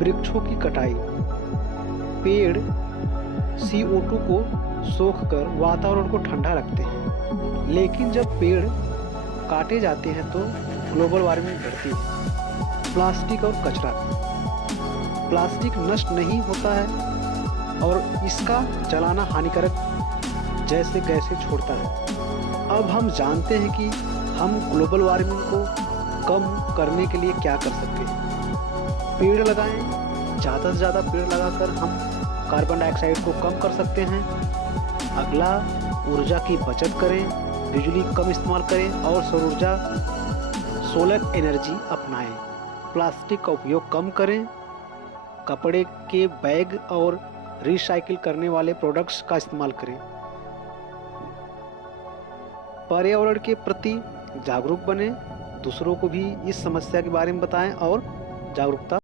वृक्षों की कटाई। पेड़ CO2 को सोखकर वातावरण को ठंडा रखते हैं, लेकिन जब पेड़ काटे जाते हैं तो ग्लोबल वार्मिंग बढ़ती है। प्लास्टिक और कचरा। प्लास्टिक नष्ट नहीं होता है और इसका जलाना हानिकारक जैसे गैसें छोड़ता है। अब हम जानते हैं कि हम ग्लोबल वार्मिंग को कम करने के लिए क्या कर सकते हैं। पेड़ लगाएं, ज़्यादा से ज़्यादा पेड़ लगाकर हम कार्बन डाइऑक्साइड को कम कर सकते हैं। अगला, ऊर्जा की बचत करें, बिजली कम इस्तेमाल करें और सौर ऊर्जा सोलर एनर्जी अपनाएं। प्लास्टिक का उपयोग कम करें, कपड़े के बैग और रिसाइकिल करने वाले प्रोडक्ट्स का इस्तेमाल करें। पर्यावरण के प्रति जागरूक बने, दूसरों को भी इस समस्या के बारे में बताएं और जागरूकता